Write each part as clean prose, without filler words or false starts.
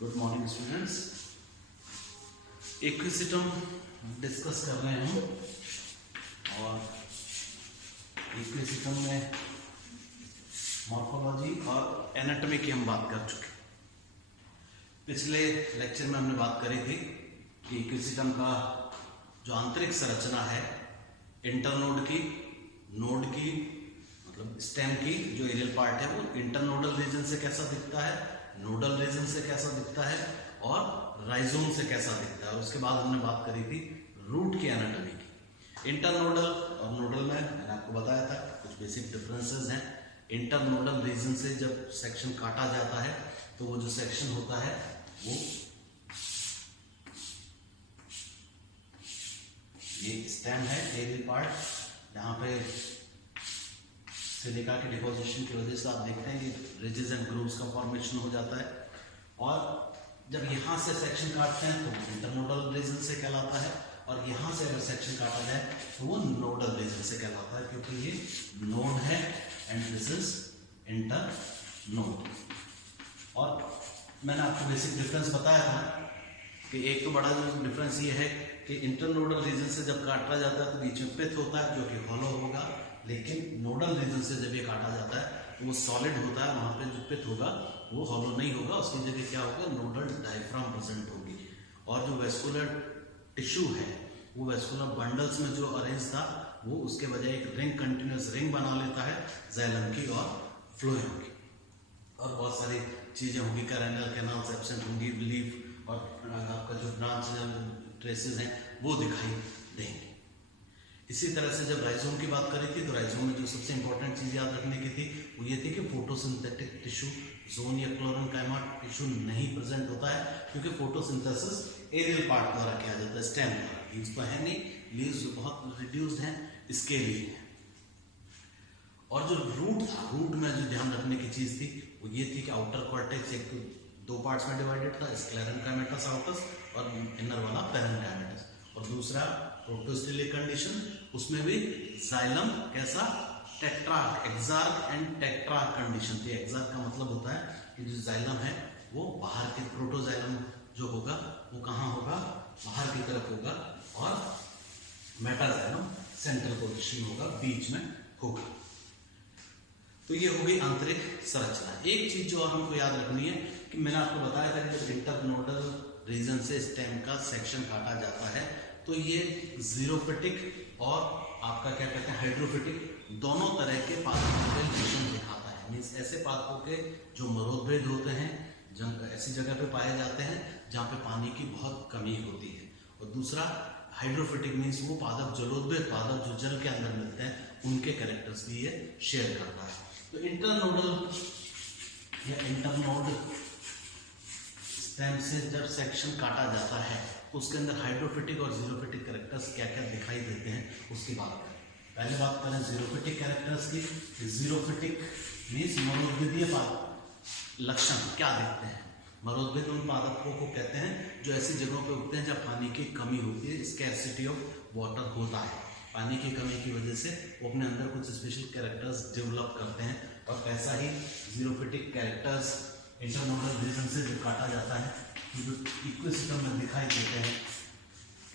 Good morning students. Equisetum discuss कर रहे हैं हम और इक्विसिटम में मॉर्फोलॉजी और एनाटॉमी की हम बात कर चुके। पिछले लेक्चर में हमने बात करी थी कि इक्विसिटम का जो आंतरिक संरचना है इंटरनोड की, नोड की मतलब स्टेम की जो एरियल पार्ट है वो इंटरनोडल रीजन से कैसा दिखता है, नोडल रीजन से कैसा दिखता है और राइजोम से कैसा दिखता है। उसके बाद हमने बात करी थी रूट की एनाटॉमी की। इंटरनोडल और नोडल में मैंने आपको बताया था कुछ बेसिक डिफरेंसेस हैं। इंटरनोडल रीजन से जब सेक्शन काटा जाता है तो वो जो सेक्शन होता है वो ये स्टेम है एरियल पार्ट, जहाँ पे सिलिका के डिपोजिशन की वजह से आप देखते हैं कि रिजेस एंड ग्रूव्स का फॉर्मेशन हो जाता है। और जब यहाँ से सेक्शन काटते हैं तो इंटरनोडल रीजन से कहलाता है, और यहाँ से अगर सेक्शन काटा जाए तो वो नोडल रीजन से कहलाता है, क्योंकि ये नोड है एंड दिस इज इंटरनोड। और मैंने आपको बेसिक डिफरेंस बताया था कि एक तो बड़ा जो डिफरेंस ये है कि इंटरनोडल रीजन से जब काटा जाता है तो बीच में पिथ होता है जो कि हॉलो होगा, लेकिन नोडल रीजन से जब ये काटा जाता है तो वो सॉलिड होता है, वहाँ पे जो पिथ होगा वो हॉलो नहीं होगा, उसकी जगह क्या होगा नोडल डायफ्राम प्रेजेंट होगी। और जो वेस्कुलर टिश्यू है वो वेस्कुलर बंडल्स में जो अरेंज था वो उसके बजाय एक रिंग, कंटिन्यूस रिंग बना लेता है जाइलम की और फ्लोएम की, और बहुत सारी चीजें होंगी, कैरेनल कैनाल्स एब्सेंट होंगी, लीफ और आपका जो ब्रांच ट्रेसेस हैं वो दिखाई देंगे। इसी तरह से जब राइजोम की बात करी थी तो राइजोम में जो सबसे इंपॉर्टेंट चीज याद रखने की थी वो ये थी कि फोटोसिंथेटिक टिश्यू जोन या क्लोरेनकाइमा टिश्यू नहीं प्रेजेंट होता है, क्योंकि फोटोसिंथेसिस एरियल पार्ट द्वारा किया जाता है, स्टेम द्वारा। लीव्स तो है नहीं, लीव्स बहुत रिड्यूस्ड हैं, इसके लिए। और जो रूट था, रूट में जो ध्यान रखने की चीज थी वो ये थी कि आउटर कॉर्टेक्स एक तो दो पार्ट्स में डिवाइडेड था, स्क्लेरेनकाइमेटस आउटस और इनर वाला पेरेनकाइमेटस, और दूसरा प्रोटोस्टेलिक कंडीशन, उसमें भी जाइलम कैसा टेट्रार्क, एक्सार्क एंड टेट्रार्क कंडीशन थी। एक्सार्क का मतलब होता है कि जो जाइलम है वो बाहर के, प्रोटोजाइलम जो होगा वो कहाँ होगा, बाहर की तरफ होगा, और मेटाजाइलम सेंट्रल पोजीशन होगा, बीच में होगा। तो ये हो गई आंतरिक संरचना। एक चीज जो हमको याद रखनी है कि मैंने आपको बताया था कि जब इंटरनोडल रीजन से स्टेम का सेक्शन काटा जाता है तो ये जीरोफिटिक और आपका क्या कहते हैं हाइड्रोफिटिक दोनों तरह के पादपों के लक्षण दिखाता है। मीन्स ऐसे पादपों के जो मरोदभेद होते हैं, ऐसी जगह पे पाए जाते हैं जहाँ पे पानी की बहुत कमी होती है, और दूसरा हाइड्रोफिटिक मीन्स वो पादप जलोदभेद पादप जो जल के अंदर मिलते हैं उनके कैरेक्टर्स भी ये शेयर करता है। तो इंटरनोडल या इंटरनोड स्टेम से जब सेक्शन काटा जाता है तो उसके अंदर हाइड्रोफिटिक और जीरोफिटिक कैरेक्टर्स क्या क्या दिखाई देते हैं उसकी बात करें। पहले बात करें जीरोफिटिक कैरेक्टर्स की। जीरोफिटिक मीन्स मरोदभेदीय लक्षण क्या दिखते हैं। मरोदभेद उन पादपों को कहते हैं जो ऐसी जगहों पे उगते हैं जहाँ पानी की कमी होती है, स्कैर्सिटी ऑफ वाटर होता है। पानी की कमी की वजह से वो अपने अंदर कुछ स्पेशल कैरेक्टर्स डेवलप करते हैं, और ऐसा ही जीरोफिटिक कैरेक्टर्स इंटरनोडल रीजन से जो काटा जाता है जो इक्विसिटम में दिखाई देते हैं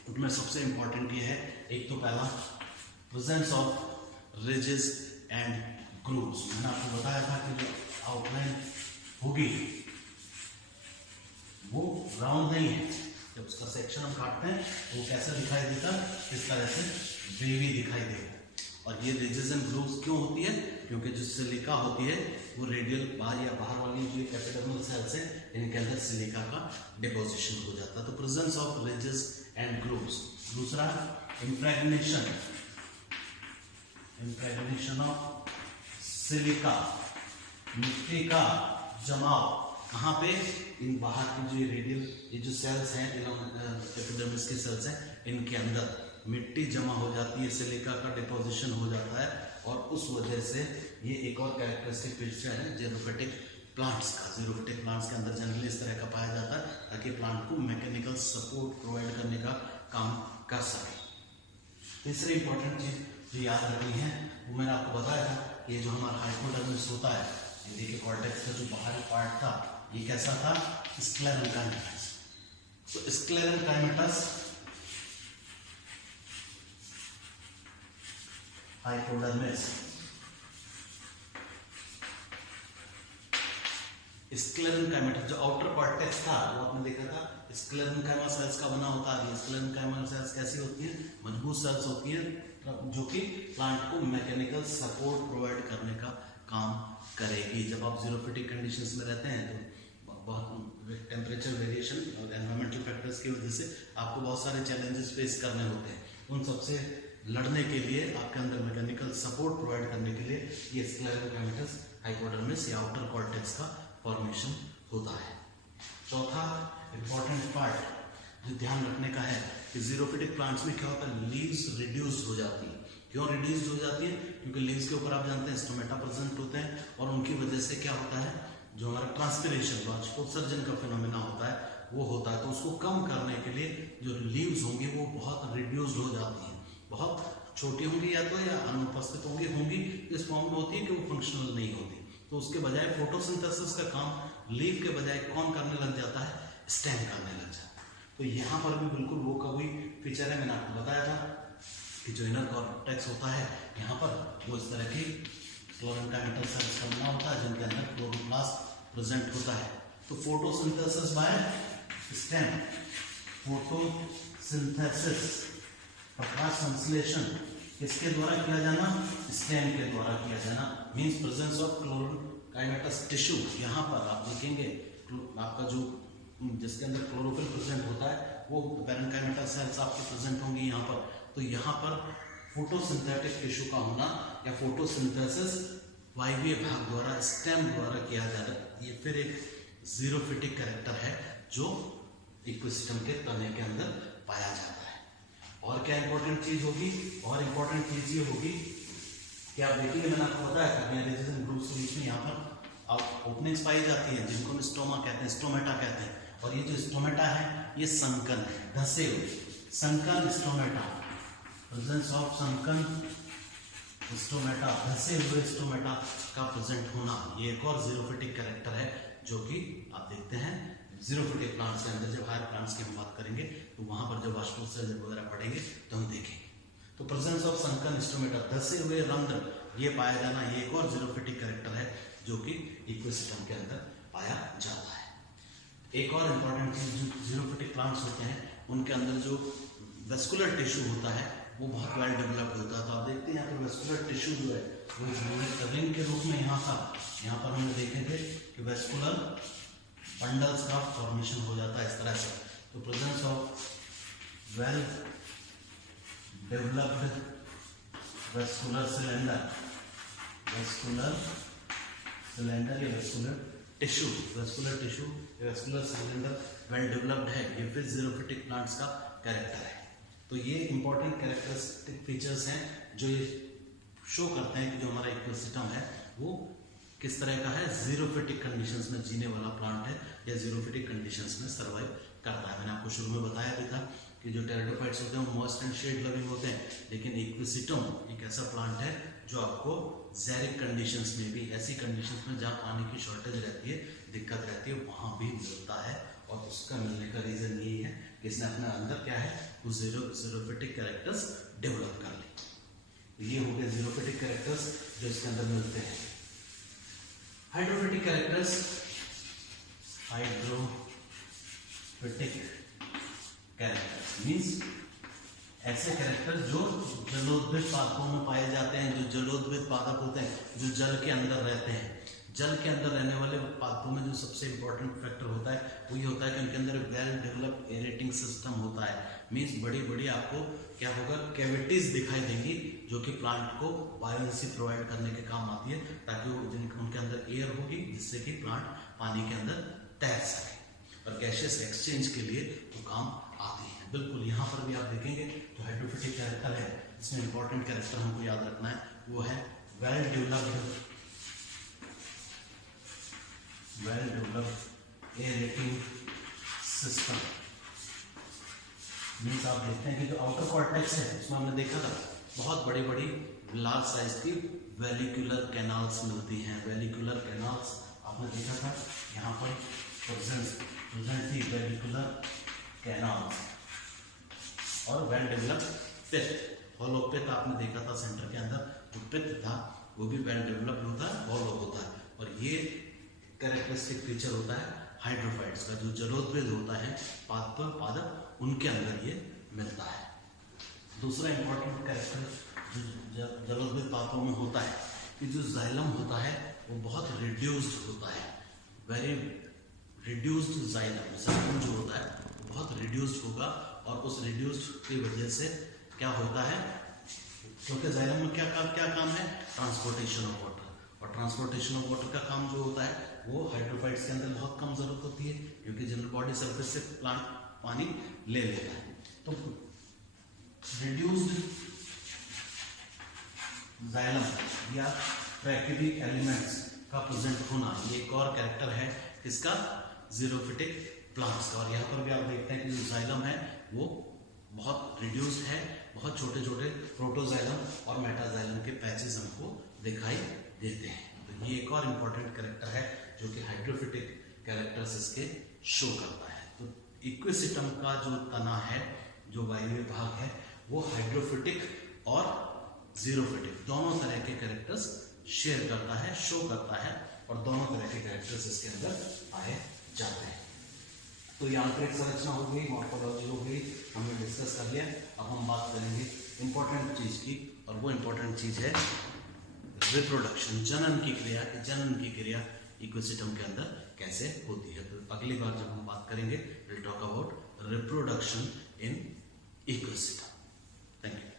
उनमें सबसे इंपॉर्टेंट ये है, एक तो पहला presence of ridges and grooves. मैंने आपको बताया था कि जो आउटलाइन होगी वो राउंड नहीं है, जब उसका सेक्शन हम काटते हैं तो वो कैसा दिखाई देता है, इस तरह से वेवी दिखाई देगा। और ये रिजेस एंड ग्रूव्स क्यों होती है, क्योंकि जो सिलिका होती है वो रेडियल बाहर या बाहर वाली जो एपिडर्मल सेल्स है इनके अंदर सिलिका का डिपोजिशन हो जाता है। तो presence of ridges and grooves. दूसरा इम्प्रेग्नेशन, इम्प्रेग्नेशन ऑफ सिलिका, मिट्टी का जमाव कहाँ पे, इन बाहर की जो रेडियल ये जो सेल्स हैं एपिडर्मिस के सेल्स हैं इनके अंदर मिट्टी जमा हो जाती है, सिलिका का डिपोजिशन हो जाता है, और उस वजह से ये एक और कैरेक्टरिस्टिक फीचर है जीरोफिटिक प्लांट्स का। जीरोफिटिक प्लांट्स के अंदर जनरली इस तरह का पाया जाता है ताकि प्लांट को मैकेनिकल सपोर्ट प्रोवाइड करने का काम कर सके। तीसरी इंपॉर्टेंट चीज जो याद रखनी है वो मैंने आपको बताया था, ये जो हमारा हाइपोडर्मिस होता है देखिए कॉर्टेक्स का जो बाहरी पार्ट था ये कैसा था, स्क्लेरेंकाइमेटस। तो स्क्लेरेंकाइमेटस हाइपोडर्मिस, स्क्लेरेंकाइमेटस जो आउटर कॉर्टेक्स था वो आपने देखा था स्क्लेरेंकाइमा सेल्स का बना होता है। स्क्लेरेंकाइमा सेल्स कैसी होती है, मजबूत सेल्स होती है जो कि प्लांट को मैकेनिकल सपोर्ट प्रोवाइड करने का काम करेगी। जब आप जीरोफिटिक कंडीशंस में रहते हैं तो बहुत टेम्परेचर वेरिएशन और एनवायरमेंटल फैक्टर्स की वजह से आपको बहुत सारे चैलेंजेस फेस करने होते हैं। उन सबसे लड़ने के लिए आपके अंदर मैकेनिकल सपोर्ट प्रोवाइड करने के लिए ये स्क्लेरेंकाइमेटस हाइपोडर्मिस या आउटर कॉर्टेक्स का फॉर्मेशन होता है। चौथा इंपॉर्टेंट पार्ट जो ध्यान रखने का है कि जीरोफिटिक प्लांट्स में क्या होता है, लीव्स रिड्यूस हो जाती है। क्यों रिड्यूस हो जाती है, क्योंकि लीव्स के ऊपर आप जानते हैं स्टोमेटा प्रेजेंट होते हैं और उनकी वजह से क्या होता है, जो हमारा ट्रांसपिरेशन बाष्पोत्सर्जन का फिनोमेना होता है वो होता है। तो उसको कम करने के लिए जो लीव्स होंगी वो बहुत रिड्यूस्ड हो जाती हैं, बहुत छोटी होंगी या तो या अनुपस्थित होंगी इस फॉर्म में होती है कि वो फंक्शनल नहीं होती। तो उसके बजाय फोटोसिंथेसिस का काम लीफ के बजाय कौन करने लग जाता है, स्टेम करने लग जाता है। तो यहाँ पर भी बिल्कुल वो कभी फीचर है, मैंने आपको बताया था कि जो इनर कॉर्टेक्स होता है यहाँ पर वो इस तरह की स्क्लेरेंकाइमेटल सेल्स का बना होता है जिनके अंदर क्लोरोप्लास्ट प्रेजेंट होता है। तो फोटोसिंथेसिस बाय स्टेम, फोटोसिंथेसिस प्रकाश संश्लेषण किसके द्वारा किया जाना, स्टेम के द्वारा किया जाना, मींस प्रेजेंस ऑफ क्लोरोकाइमेटस टिश्यू। यहाँ पर आप देखेंगे आपका जो जिसके अंदर क्लोरोफिल प्रेजेंट होता है वो पैरेन्काइमेटल सेल्स आपके प्रेजेंट होंगी यहाँ पर। तो यहाँ पर फोटोसिंथेटिक टिश्यू का होना या फोटोसिंथेसिस वायवीय भाग द्वारा स्टेम द्वारा किया जाता है। ये फिर एक जीरोफिटिक कैरेक्टर है जो इकोसिस्टम के तने के अंदर पाया जाता है। और क्या इंपॉर्टेंट चीज होगी, और इंपॉर्टेंट चीज ये होगी कि आप देखिए मैंने आपको बताया था रेजिडेंट ग्रुप्स के बीच में यहाँ पर ओपनिंग्स पाई जाती हैं जिनको हम स्टोमा कहते हैं, स्टोमेटा कहते हैं। और ये जो स्टोमेटा है ये संकन है, धसे हुए sunken stomata, presence of sunken stomata, धसे हुए स्टोमेटा का प्रेजेंट होना, ये एक और जीरोफिटिक कैरेक्टर है जो कि आप देखते हैं जीरोफिटिक प्लांट्स के अंदर। जब हायर प्लांट्स की हम बात करेंगे तो वहां पर जब बाष्पोत्सर्जन वगैरह पढ़ेंगे तो हम देखेंगे। तो प्रेजेंस ऑफ संकन स्टोमेटा, धसे हुए रंध्र, ये पाया जाना ये एक और जीरोफिटिक कैरेक्टर है जो कि इकोसिस्टम के अंदर पाया जाता है। एक और इंपॉर्टेंट चीज जो जीरोफिटिक प्लांट्स होते हैं उनके अंदर जो वेस्कुलर टिश्यू होता है वो बहुत वेल डेवलप्ड होता है। तो आप देखते हैं यहाँ पर वेस्कुलर टिश्यू जो है वो रिंग के रूप में यहाँ था, यहाँ पर हमने देखे थे कि वेस्कुलर बंडल्स का फॉर्मेशन हो जाता है इस तरह से। तो presence of well developed vascular cylinder, vascular cylinder या वेस्कुलर टिश्यू, वेस्कुलर टिश्यू या वेस्कुलर सिलेंडर वेल डेवलप्ड है, ये फिर जीरोफिटिक प्लांट्स का कैरेक्टर है। तो ये इंपॉर्टेंट कैरेक्टरिस्टिक फीचर्स हैं जो ये शो करते हैं कि जो हमारा इकोसिस्टम है वो किस तरह का है, जीरोफिटिक कंडीशंस में जीने वाला प्लांट है या जीरोफिटिक कंडीशंस में सर्वाइव करता है। मैंने आपको शुरू में बताया भी था कि जो टेरिडोफाइट्स होते हैं वो मॉइस्ट एंड शेड लविंग होते हैं, लेकिन इक्विसिटम एक ऐसा प्लांट है जो आपको ज़ेरिक कंडीशंस में भी, ऐसी कंडीशंस में जहाँ पानी की शॉर्टेज रहती है, दिक्कत रहती है, वहाँ भी मिलता है। और उसका मिलने का रीज़न यही है कि इसने अपने अंदर क्या है वो जीरोफिटिक कैरेक्टर्स डेवलप कर ली। ये हो गए जीरोफिटिक कैरेक्टर्स जो इसके अंदर मिलते हैं। हाइड्रोफिटिक कैरेक्टर्स, हाइड्रोफिटिक कैरेक्टर्स मीन्स ऐसे कैरेक्टर जो जलोद्भिद पादपों में पाए जाते हैं, जो जलोद्भिद पादप होते हैं, जो जल के अंदर रहते हैं। जल के अंदर रहने वाले पादपों में जो सबसे इंपॉर्टेंट फैक्टर होता है वो ये होता है कि उनके अंदर वेल डेवलप्ड एरेटिंग सिस्टम होता है। मीन्स बड़ी बड़ी आपको क्या होगा, कैविटीज दिखाई देंगी जो कि प्लांट को बायोएनर्जी प्रोवाइड करने के काम आती है, ताकि वो उनके अंदर एयर होगी जिससे कि प्लांट पानी के अंदर तैर सके और गैसियस एक्सचेंज के लिए वो काम आती है। बिल्कुल यहाँ पर भी आप देखेंगे तो हाइड्रोफिटिक कैरेक्टर है, इसमें इंपॉर्टेंट कैरेक्टर हमको याद रखना है वो है वेल डेवलप्ड एरेटिंग सिस्टम। मीन्स आप देखते हैं कि जो आउटर कॉर्टेक्स है उसमें हमने देखा था बहुत बड़ी बड़ी लार्ज साइज की वेलिकुलर कैनाल्स मिलती हैं। वेलिकुलर कैनाल्स आपने देखा था यहाँ पर प्रेजेंट थी वेलिकुलर कैनाल्स। और वेल डेवलप्ड पिथ, हॉलो पिथ आपने देखा था सेंटर के अंदर जो पिथ था वो भी वेल डेवलप्ड होता है, हॉलो होता है। और ये कैरेक्टरिस्टिक फीचर होता है हाइड्रोफाइट्स का, जो जलोदविद होता है पादप उनके अंदर ये मिलता है। दूसरा इंपॉर्टेंट कैरेक्टर जो जलोदविद पादपों में होता है कि जो जाइलम होता है वो बहुत रिड्यूस्ड होता है, वेरी रिड्यूस्ड जाइलम जो होता है वो बहुत रिड्यूस्ड होगा। और उस रिड्यूस्ड की वजह से क्या होता है, क्योंकि जाइलम में क्या काम है, ट्रांसपोर्टेशन ऑफ वाटर। और ट्रांसपोर्टेशन ऑफ वाटर का काम जो होता है वो हाइड्रोफाइट्स के अंदर बहुत कम जरूरत होती है, क्योंकि जनरल बॉडी सरफेस से प्लांट पानी ले लेता है। तो रिड्यूस्ड जाइलम या ट्रैकिडिक एलिमेंट्स का प्रेजेंट होना ये एक और कैरेक्टर है इसका, जीरोफिटिक प्लांट्स का। और यहाँ पर भी आप देखते हैं कि जो जाइलम है वो बहुत रिड्यूस्ड है, बहुत छोटे छोटे प्रोटोजाइलम और मेटाजाइलम के पैचेस हमको दिखाई देते हैं। तो ये एक और इम्पोर्टेंट कैरेक्टर है जो कि हाइड्रोफिटिक कैरेक्टर्स इसके शो करता है। तो इक्विसिटम का जो तना है, जो वायवीय भाग है, वो हाइड्रोफिटिक और जीरोफिटिक दोनों तरह के कैरेक्टर्स शेयर करता है, शो करता है, और दोनों तरह के कैरेक्टर्स इसके अंदर पाए जाते हैं। तो ये आंतरिक संरचना हो गई, मॉर्फोलॉजी हो गई, हमने डिस्कस कर लिया। अब हम बात करेंगे इम्पोर्टेंट चीज की, और वो इम्पोर्टेंट चीज है रिप्रोडक्शन, जनन की क्रिया। जनन की क्रिया इकोसिस्टम के अंदर कैसे होती है। तो अगली बार जब हम बात करेंगे will talk about reproduction in ecosystem. Thank you.